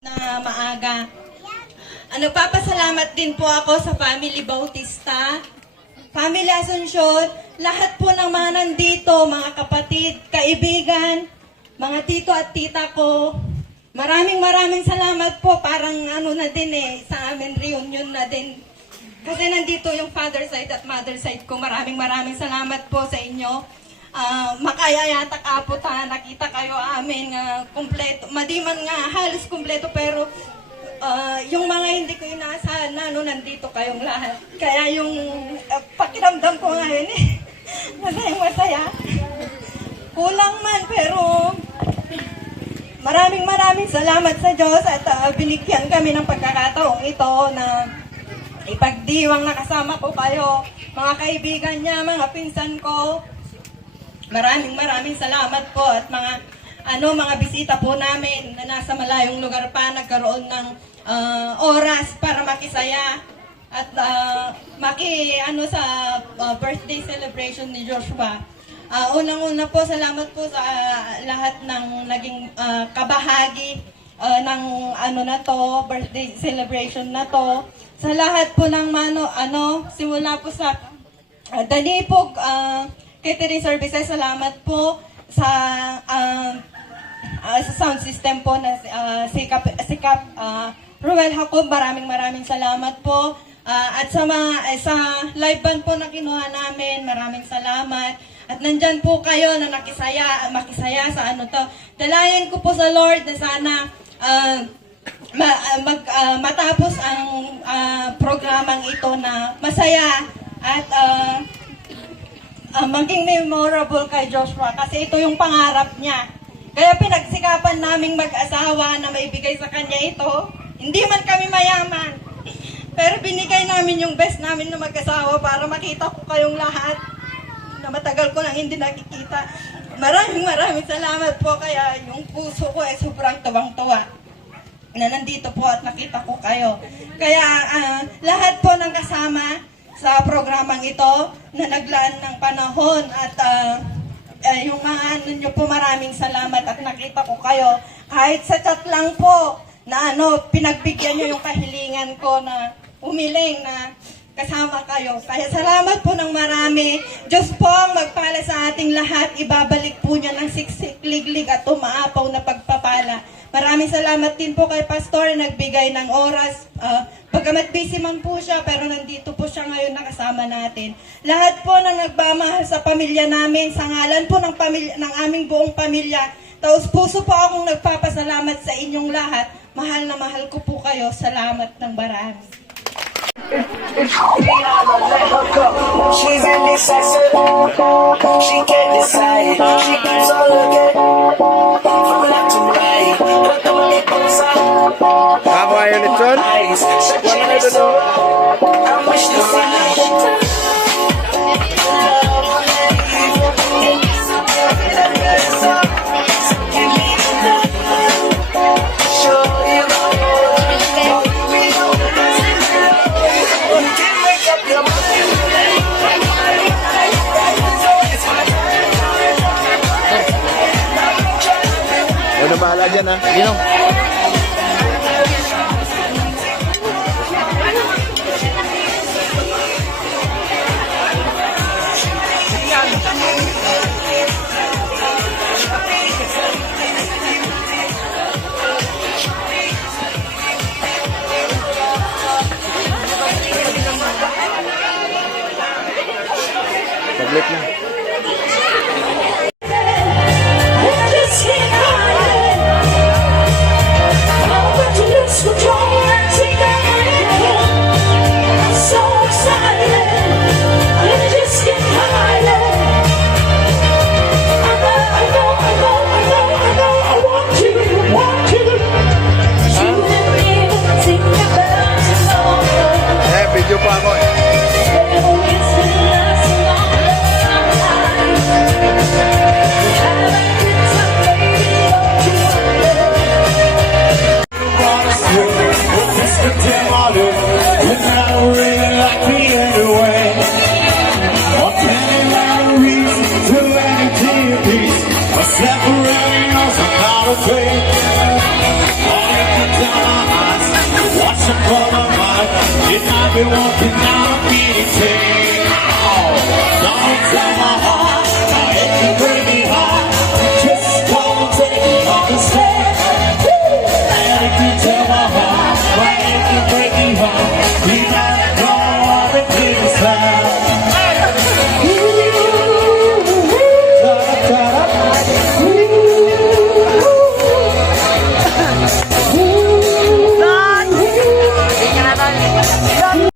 na maaga. Nagpapasalamat din po ako sa Family Bautista, Family Asuncion, lahat po ng mga nandito, mga kapatid, kaibigan, mga tito at tita ko. Maraming salamat po. Parang na din sa amin reunion na din. Kasi nandito yung father side at mother side ko. Maraming salamat po sa inyo. Makayayatak apo ta, nakita kayo amin kumpleto. Madiman nga halos kumpleto pero yung mga hindi ko inaasahan na nandito kayong lahat. Kaya yung pakiramdam ko ngayon masaya. Kulang man pero maraming salamat sa Diyos at binigyan kami ng pagkakataong ito na ipagdiwang nakasama ko kayo, mga kaibigan niya, mga pinsan ko. Maraming salamat po at mga bisita po namin na nasa malayong lugar pa nagkaroon ng oras para makisaya at sa birthday celebration ni Joshua. Unang-una po, salamat po sa lahat ng naging kabahagi ng birthday celebration na to. Sa lahat po ng simula po sa Danipog catering services, salamat po sa sound system po na Sikap Ruel Jacob, maraming salamat po. At sa live band po na kinuha namin, maraming salamat. At nandyan po kayo na makisaya sa to. Dalayan ko po sa Lord na sana matapos ang programang ito na masaya at maging memorable kay Joshua kasi ito yung pangarap niya. Kaya pinagsikapan naming mag-asawa na maibigay sa kanya ito. Hindi man kami mayaman, pero binigay namin yung best namin na mag-asawa para makita ko kayong lahat na matagal ko nang hindi nakikita. Maraming salamat po, kaya yung puso ko ay sobrang tuwang-tuwa na nandito po at nakita ko kayo. Kaya lahat po ng kasama sa programang ito na naglaan ng panahon at yung mga nyo po, maraming salamat at nakita ko kayo. Kahit sa chat lang po na pinagbigyan nyo yung kahilingan ko na umiling na kasama kayo. Kaya salamat po ng marami. Diyos po ang magpala sa ating lahat. Ibabalik po niya ng siksik, liglig at umaapaw na pagpapala. Maraming salamat din po kay Pastor na nagbigay ng oras. Pagkamat busy man po siya, pero nandito po siya ngayon nakasama natin. Lahat po na nagmamahal sa pamilya namin, sa ngalan po ng aming buong pamilya, taos puso po akong nagpapasalamat sa inyong lahat. Mahal na mahal ko po kayo. Salamat ng marami. She's indecisive. She can't decide. She keeps on looking from left to right. But don't let go side. Ako ay lechon? Wala na doon. I wish to see. Ano bahala dyan ha? Ginong. Saglit na. be walking